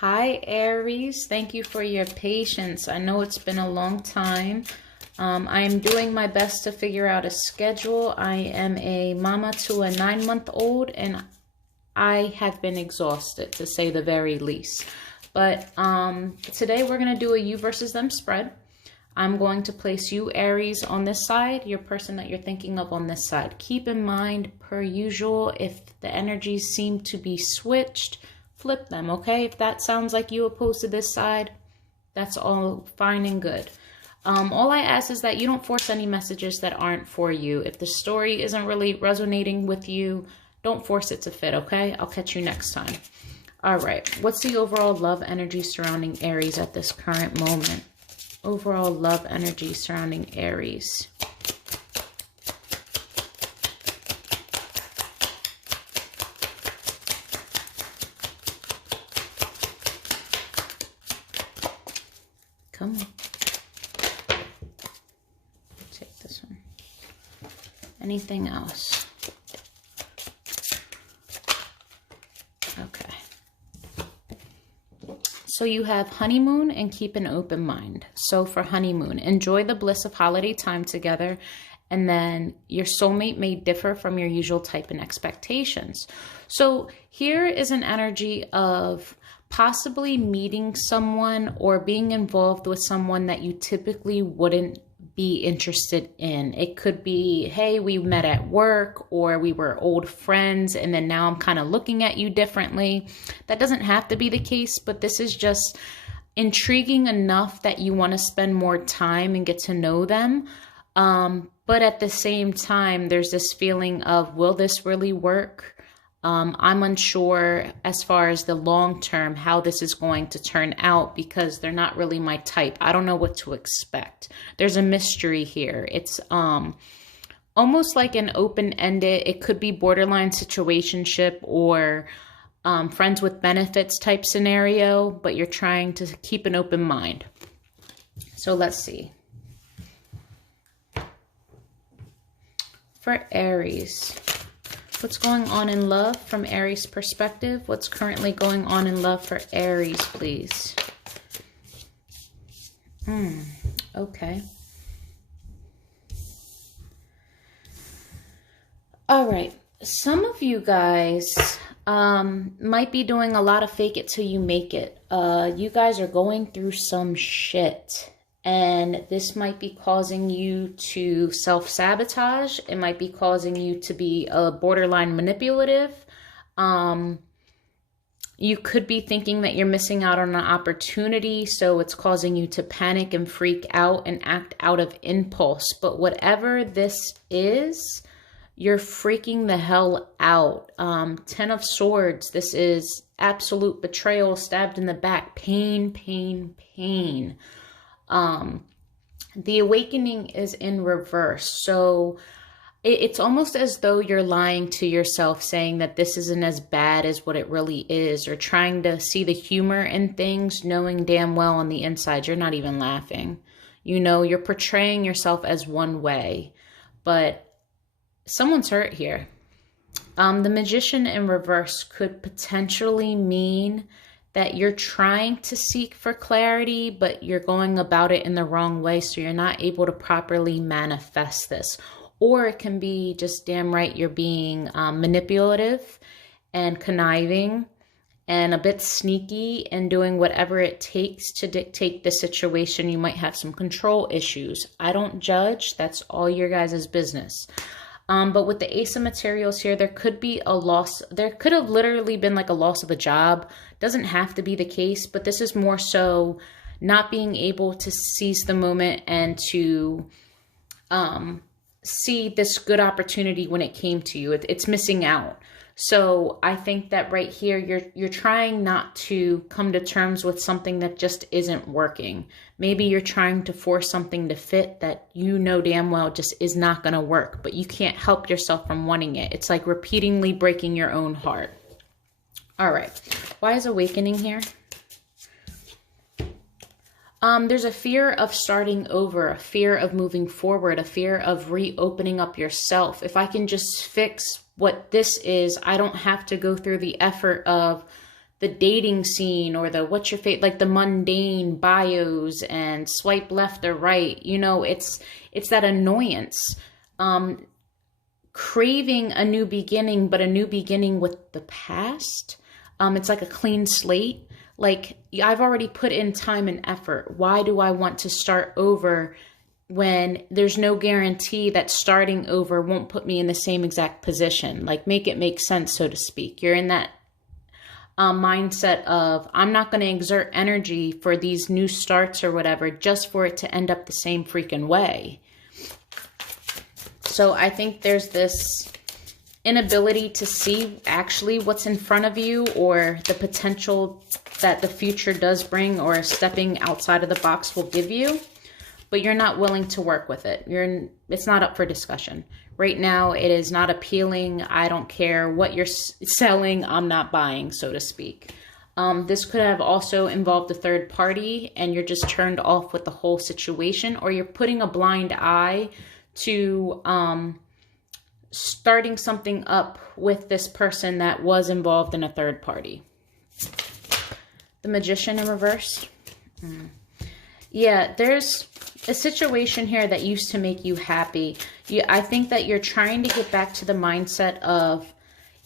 Hi, Aries. Thank you for your patience. I know it's been a long time. I am doing my best to figure out a schedule. I am a mama to a 9-month-old, and I have been exhausted, to say the very least. But today we're going to do a you versus them spread. I'm going to place you, Aries, on this side, your person that you're thinking of on this side. Keep in mind, per usual, if the energies seem to be switched, flip them, okay? If that sounds like you opposed to this side, that's all fine and good. All I ask is that you don't force any messages that aren't for you. If the story isn't really resonating with you, don't force it to fit, okay? I'll catch you next time. All right, what's the overall love energy surrounding Aries at this current moment? Overall love energy surrounding Aries. Come on. Take this one. Anything else? Okay. So you have honeymoon and keep an open mind. So for honeymoon, enjoy the bliss of holiday time together. And then your soulmate may differ from your usual type and expectations. So here is an energy of possibly meeting someone or being involved with someone that you typically wouldn't be interested in. It could be, hey, we met at work, or we were old friends and then now I'm kind of looking at you differently. That doesn't have to be the case, but this is just intriguing enough that you want to spend more time and get to know them. But at the same time, there's this feeling of, will this really work? I'm unsure as far as the long term, how this is going to turn out, because they're not really my type. I don't know what to expect. There's a mystery here. It's almost like an open-ended, it could be borderline situationship or friends with benefits type scenario, but you're trying to keep an open mind. So let's see. For Aries, what's going on in love from Aries' perspective? What's currently going on in love for Aries, please? Okay. All right. Some of you guys might be doing a lot of fake it till you make it. You guys are going through some shit. And this might be causing you to self-sabotage. It might be causing you to be borderline manipulative. You could be thinking that you're missing out on an opportunity, so it's causing you to panic and freak out and act out of impulse. But whatever this is, you're freaking the hell out. 10 of Swords, this is absolute betrayal, stabbed in the back, pain, pain, pain. The awakening is in reverse. So it's almost as though you're lying to yourself, saying that this isn't as bad as what it really is, or trying to see the humor in things, knowing damn well on the inside you're not even laughing. You know, you're portraying yourself as one way, but someone's hurt here. The Magician in reverse could potentially mean that you're trying to seek for clarity, but you're going about it in the wrong way, so you're not able to properly manifest this. Or it can be just damn right you're being manipulative and conniving and a bit sneaky and doing whatever it takes to dictate the situation. You might have some control issues. I don't judge. That's all your guys' business. But with the Ace of Materials here, there could be a loss. There could have literally been like a loss of a job. Doesn't have to be the case, but this is more so not being able to seize the moment and to see this good opportunity when it came to you. It's missing out. So I think that right here, you're trying not to come to terms with something that just isn't working. Maybe you're trying to force something to fit that you know damn well just is not going to work, but you can't help yourself from wanting it. It's like repeatedly breaking your own heart. All right. Why is awakening here? There's a fear of starting over, a fear of moving forward, a fear of reopening up yourself. If I can just fix what this is, I don't have to go through the effort of the dating scene or the what's your fate, like the mundane bios and swipe left or right. You know, it's that annoyance. Craving a new beginning, but a new beginning with the past. It's like a clean slate. Like, I've already put in time and effort. Why do I want to start over when there's no guarantee that starting over won't put me in the same exact position? Like, make it make sense, so to speak. You're in that mindset of, I'm not going to exert energy for these new starts or whatever just for it to end up the same freaking way. So I think there's this inability to see actually what's in front of you, or the potential that the future does bring, or stepping outside of the box will give you, but you're not willing to work with it. It's not up for discussion. Right now, it is not appealing. I don't care what you're selling. I'm not buying, so to speak. This could have also involved a third party, and you're just turned off with the whole situation, or you're putting a blind eye to starting something up with this person that was involved in a third party. The Magician in reverse. Yeah, there's a situation here that used to make you happy. I think that you're trying to get back to the mindset of,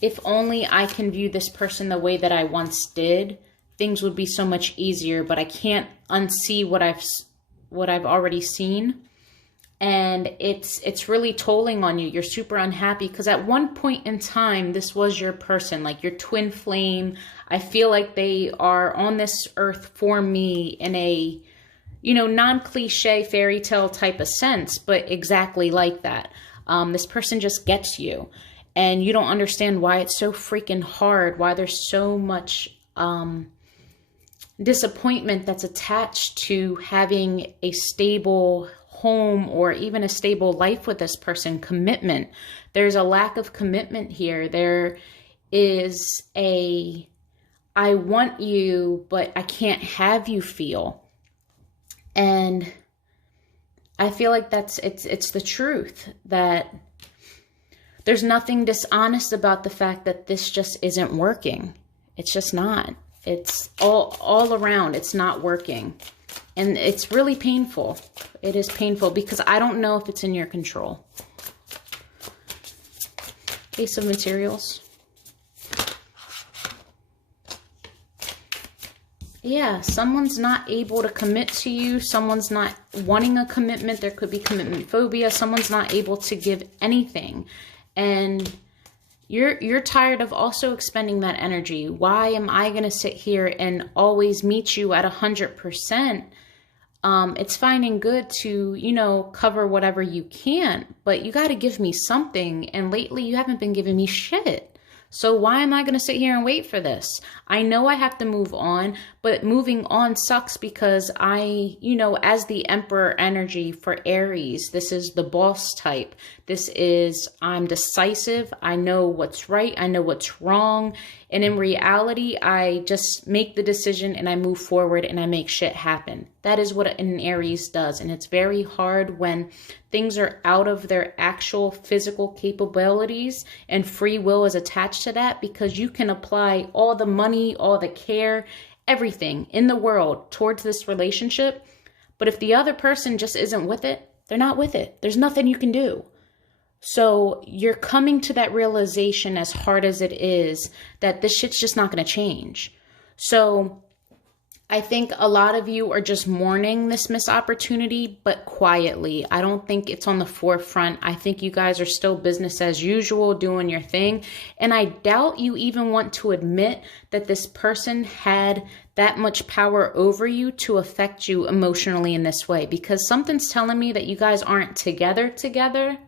if only I can view this person the way that I once did, things would be so much easier, but I can't unsee what I've already seen. And it's really tolling on you. You're super unhappy because at one point in time, this was your person, like your twin flame. I feel like they are on this earth for me in a, you know, non-cliche fairy tale type of sense, but exactly like that. This person just gets you, and you don't understand why it's so freaking hard, why there's so much disappointment that's attached to having a stable home or even a stable life with this person. Commitment. There's a lack of commitment here. There is a, I want you, but I can't have you feel. And I feel like it's the truth, that there's nothing dishonest about the fact that this just isn't working. It's just not. It's all around. It's not working. And it's really painful. It is painful because I don't know if it's in your control. Ace of Materials. Yeah, someone's not able to commit to you. Someone's not wanting a commitment. There could be commitment phobia. Someone's not able to give anything. And you're tired of also expending that energy. Why am I going to sit here and always meet you at 100%? It's fine and good to, you know, cover whatever you can, but you got to give me something. And lately you haven't been giving me shit. So why am I going to sit here and wait for this? I know I have to move on, but moving on sucks because I, you know, as the Emperor energy for Aries, this is the boss type. This is, I'm decisive. I know what's right. I know what's wrong. And in reality, I just make the decision and I move forward and I make shit happen. That is what an Aries does. And it's very hard when things are out of their actual physical capabilities and free will is attached to that, because you can apply all the money, all the care, everything in the world towards this relationship. But if the other person just isn't with it, they're not with it. There's nothing you can do. So you're coming to that realization, as hard as it is, that this shit's just not going to change. So I think a lot of you are just mourning this missed opportunity, but quietly. I don't think it's on the forefront. I think you guys are still business as usual, doing your thing. And I doubt you even want to admit that this person had that much power over you to affect you emotionally in this way, because something's telling me that you guys aren't together.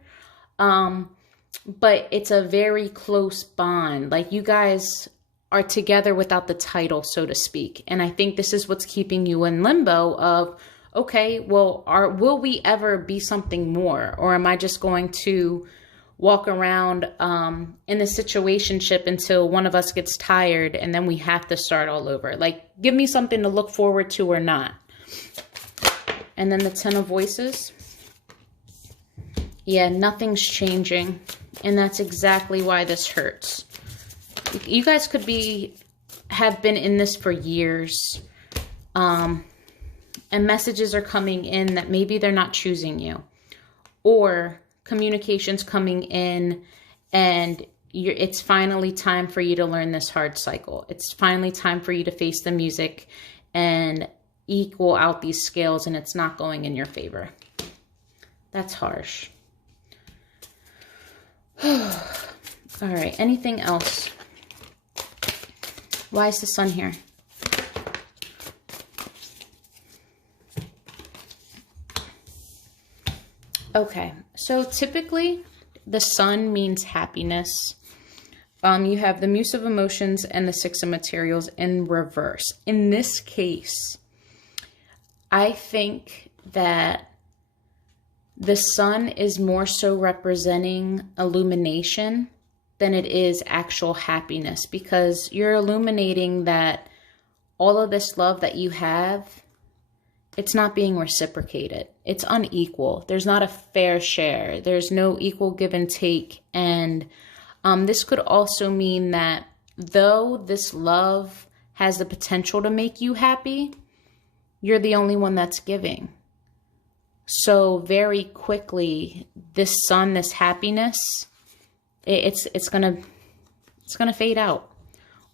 But it's a very close bond. Like, you guys are together without the title, so to speak. And I think this is what's keeping you in limbo of, okay, well, will we ever be something more? Or am I just going to walk around in the situationship until one of us gets tired and then we have to start all over? Like, give me something to look forward to or not. And then the Ten of Voices. Yeah, nothing's changing. And that's exactly why this hurts. You guys could be have been in this for years. And messages are coming in that maybe they're not choosing you. Or communications coming in and it's finally time for you to learn this hard cycle. It's finally time for you to face the music and equal out these scales, and it's not going in your favor. That's harsh. All right, anything else? Why is the sun here? Okay, so typically the sun means happiness. You have the Muse of Emotions and the Six of Materials in reverse. In this case, I think that the sun is more so representing illumination than it is actual happiness, because you're illuminating that all of this love that you have, it's not being reciprocated. It's unequal. There's not a fair share. There's no equal give and take. And this could also mean that though this love has the potential to make you happy, you're the only one that's giving. So very quickly, this sun, this happiness, it's gonna fade out.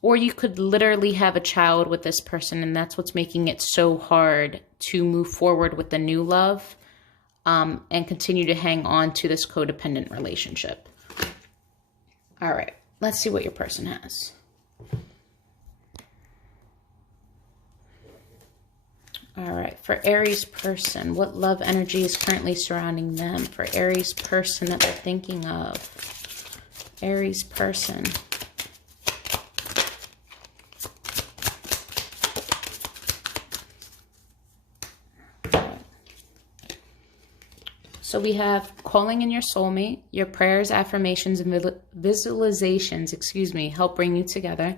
Or you could literally have a child with this person, and that's what's making it so hard to move forward with the new love and continue to hang on to this codependent relationship. All right, let's see what your person has. All right, for Aries person, what love energy is currently surrounding them? For Aries person that they're thinking of. Aries person. So we have calling in your soulmate, your prayers, affirmations, and visualizations, help bring you together,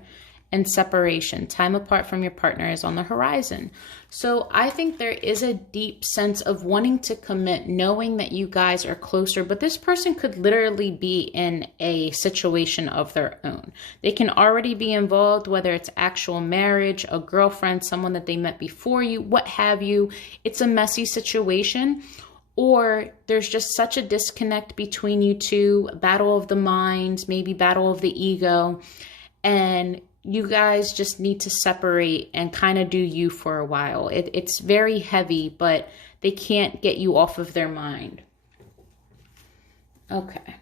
and separation. Time apart from your partner is on the horizon. So I think there is a deep sense of wanting to commit, knowing that you guys are closer, but this person could literally be in a situation of their own. They can already be involved, whether it's actual marriage, a girlfriend, someone that they met before you, what have you. It's a messy situation. Or there's just such a disconnect between you two, battle of the minds, maybe battle of the ego, and you guys just need to separate and kind of do you for a while. It's very heavy, but they can't get you off of their mind. Okay.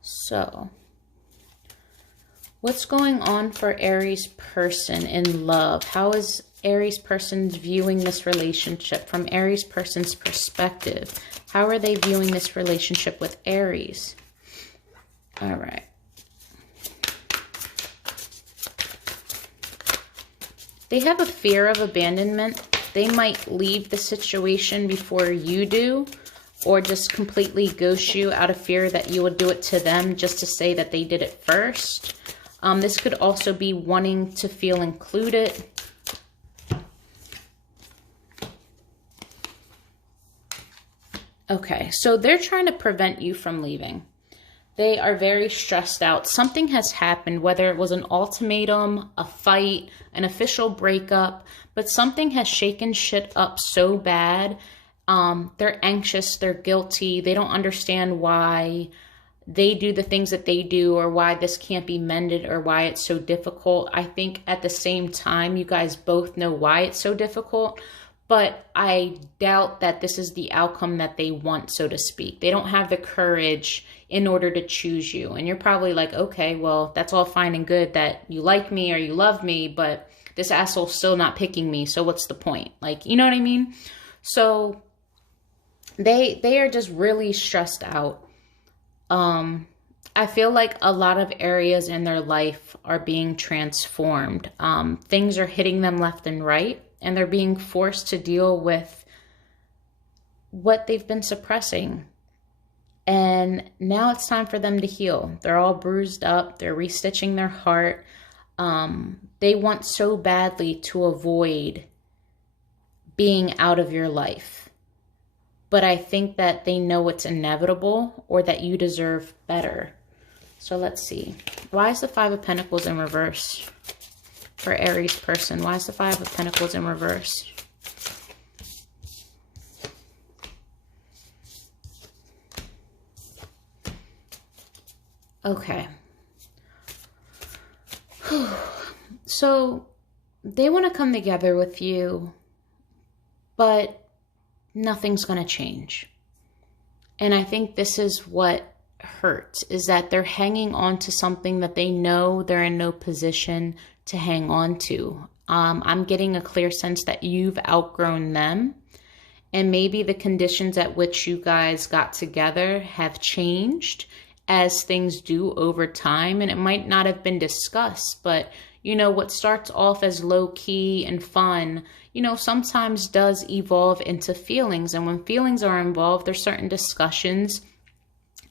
So, what's going on for Aries person in love? How is Aries person's viewing this relationship from Aries person's perspective? How are they viewing this relationship with Aries? All right. They have a fear of abandonment. They might leave the situation before you do, or just completely ghost you out of fear that you would do it to them just to say that they did it first. This could also be wanting to feel included. Okay, so they're trying to prevent you from leaving. They are very stressed out. Something has happened, whether it was an ultimatum, a fight, an official breakup, but something has shaken shit up so bad. They're anxious, they're guilty, they don't understand why they do the things that they do, or why this can't be mended, or why it's so difficult. I think at the same time, you guys both know why it's so difficult, but I doubt that this is the outcome that they want, so to speak. They don't have the courage in order to choose you. And you're probably like, okay, well, that's all fine and good that you like me or you love me, but this asshole's still not picking me, so what's the point? Like, you know what I mean? So they are just really stressed out. I feel like a lot of areas in their life are being transformed. Things are hitting them left and right, and they're being forced to deal with what they've been suppressing. And now it's time for them to heal. They're all bruised up. They're restitching their heart. They want so badly to avoid being out of your life. But I think that they know it's inevitable, or that you deserve better. So let's see. Why is the Five of Pentacles in reverse? for Aries person? Why is the Five of Pentacles in reverse? Okay. So they want to come together with you, but nothing's going to change. And I think this is what hurts, is that they're hanging on to something that they know they're in no position to hang on to. I'm getting a clear sense that you've outgrown them, and maybe the conditions at which you guys got together have changed, as things do over time. And it might not have been discussed, but you know, what starts off as low key and fun, you know, sometimes does evolve into feelings. And when feelings are involved, there's certain discussions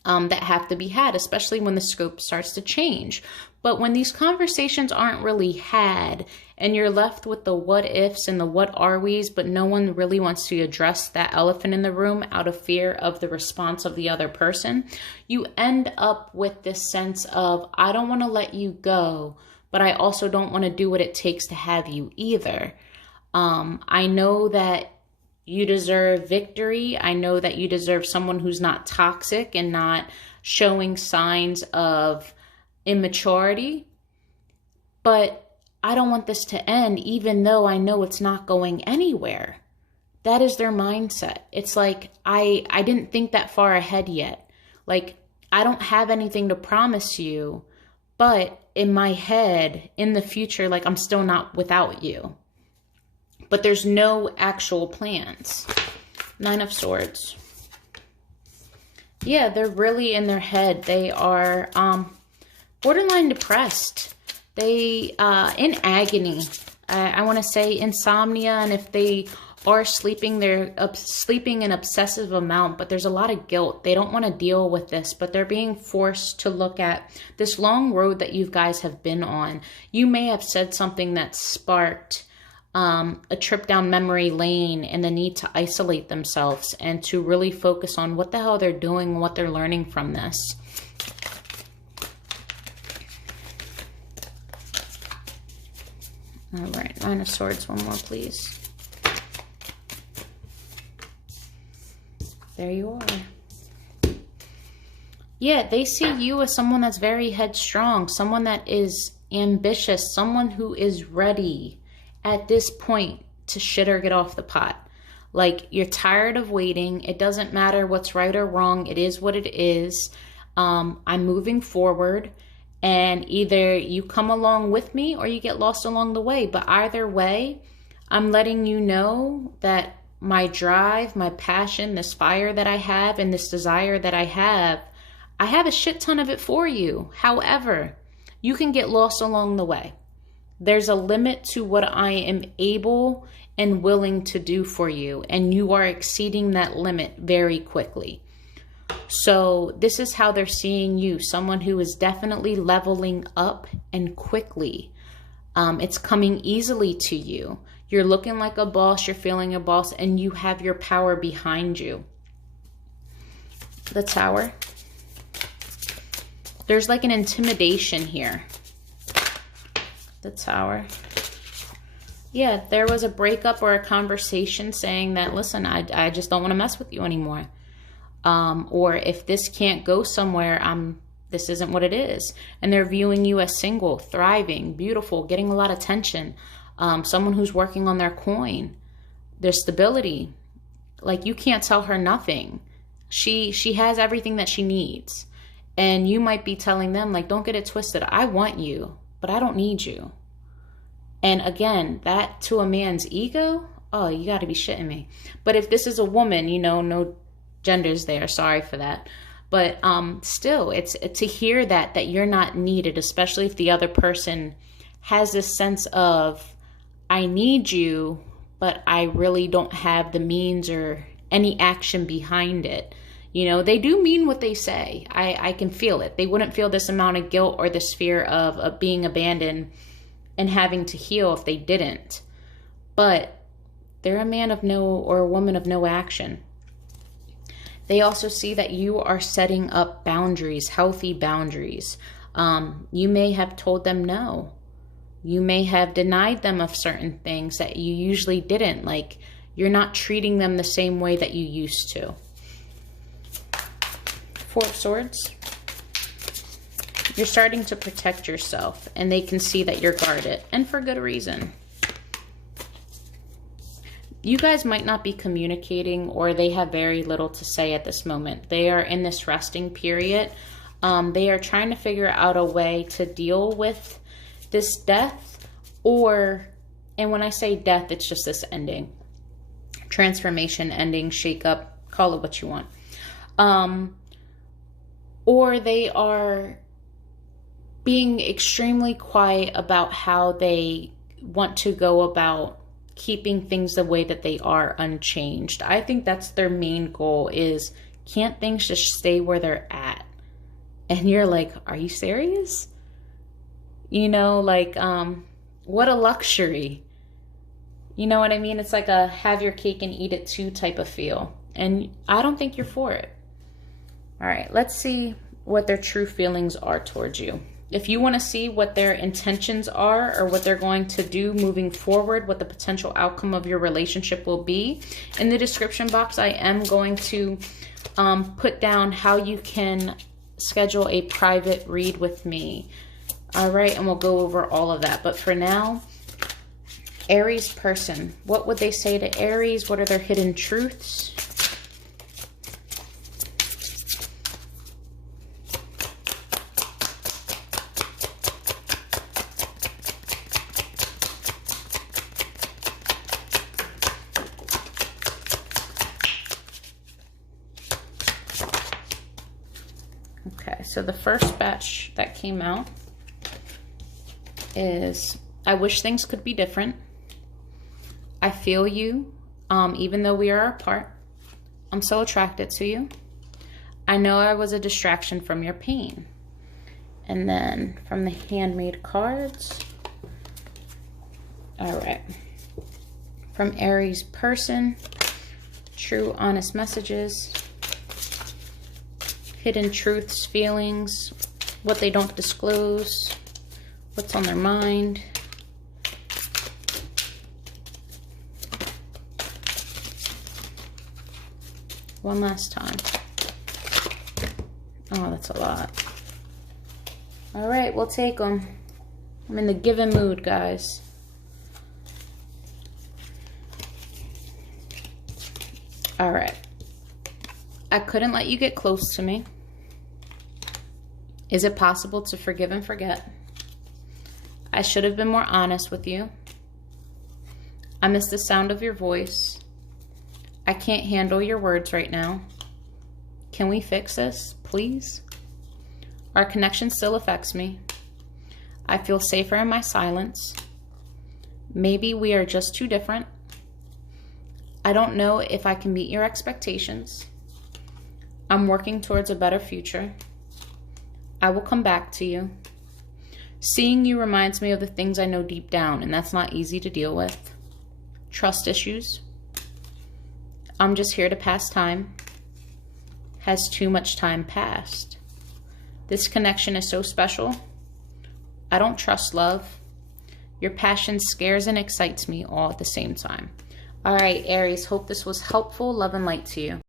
that have to be had, especially when the scope starts to change. But when these conversations aren't really had, and you're left with the what ifs and the what are we's, but no one really wants to address that elephant in the room out of fear of the response of the other person, you end up with this sense of, I don't want to let you go, but I also don't want to do what it takes to have you either. I know that you deserve victory. I know that you deserve someone who's not toxic and not showing signs of immaturity. But I don't want this to end, even though I know it's not going anywhere. That is their mindset. It's like, I didn't think that far ahead yet. Like, I don't have anything to promise you, but in my head, in the future, like, I'm still not without you. But there's no actual plans. Nine of Swords. Yeah, they're really in their head. They are borderline depressed. They in agony. I want to say insomnia, and if they are sleeping, they're sleeping an obsessive amount, but there's a lot of guilt. They don't want to deal with this, but they're being forced to look at this long road that you guys have been on. You may have said something that sparked a trip down memory lane, and the need to isolate themselves and to really focus on what the hell they're doing and what they're learning from this. All right, Nine of Swords, one more, please. There you are. Yeah, they see you as someone that's very headstrong, someone that is ambitious, someone who is ready at this point to shit or get off the pot. Like, you're tired of waiting. It doesn't matter what's right or wrong. It is what it is. I'm moving forward, and either you come along with me or you get lost along the way. But either way, I'm letting you know that my drive, my passion, this fire that I have, and this desire that I have a shit ton of it for you. However, you can get lost along the way. There's a limit to what I am able and willing to do for you, and you are exceeding that limit very quickly. So this is how they're seeing you, someone who is definitely leveling up and quickly. It's coming easily to you. You're looking like a boss, you're feeling a boss, and you have your power behind you. The Tower. There's like an intimidation here. The Tower. Yeah, there was a breakup or a conversation saying that, listen, I just don't want to mess with you anymore. Or if this can't go somewhere, this isn't what it is. And they're viewing you as single, thriving, beautiful, getting a lot of attention. Someone who's working on their coin, their stability. Like, you can't tell her nothing. She has everything that she needs. And you might be telling them, like, don't get it twisted. I want you, but I don't need you. And again, that to a man's ego, oh, you got to be shitting me. But if this is a woman, you know, no genders there, sorry for that. But still, it's to hear that you're not needed, especially if the other person has this sense of, I need you, but I really don't have the means or any action behind it. You know, they do mean what they say. I can feel it. They wouldn't feel this amount of guilt or this fear of being abandoned and having to heal if they didn't. But they're a man of no, or a woman of no action. They also see that you are setting up boundaries, healthy boundaries. You may have told them no. You may have denied them of certain things that you usually didn't. Like, you're not treating them the same way that you used to. Four of Swords. You're starting to protect yourself, and they can see that you're guarded, and for good reason. You guys might not be communicating, or they have very little to say at this moment. They are in this resting period. They are trying to figure out a way to deal with this death, and when I say death, it's just this ending. Transformation, ending, shake up, call it what you want. Or they are being extremely quiet about how they want to go about keeping things the way that they are, unchanged. I think that's their main goal, is can't things just stay where they're at? And you're like, are you serious? You know, like, what a luxury. You know what I mean? It's like a have your cake and eat it too type of feel. And I don't think you're for it. All right, let's see what their true feelings are towards you. If you want to see what their intentions are, or what they're going to do moving forward, what the potential outcome of your relationship will be, in the description box, I am going to put down how you can schedule a private read with me. All right, and we'll go over all of that. But for now, Aries person, what would they say to Aries? What are their hidden truths? Okay, so the first batch that came out is, I wish things could be different. I feel you, even though we are apart. I'm so attracted to you. I know I was a distraction from your pain. And then from the handmade cards. All right. From Aries person, true, honest messages. Hidden truths, feelings, what they don't disclose, what's on their mind. One last time. Oh, that's a lot. All right, we'll take them. I'm in the giving mood, guys. All right. I couldn't let you get close to me. Is it possible to forgive and forget? I should have been more honest with you. I miss the sound of your voice. I can't handle your words right now. Can we fix this, please? Our connection still affects me. I feel safer in my silence. Maybe we are just too different. I don't know if I can meet your expectations. I'm working towards a better future. I will come back to you. Seeing you reminds me of the things I know deep down, and that's not easy to deal with. Trust issues. I'm just here to pass time. Has too much time passed? This connection is so special. I don't trust love. Your passion scares and excites me all at the same time. All right, Aries, hope this was helpful. Love and light to you.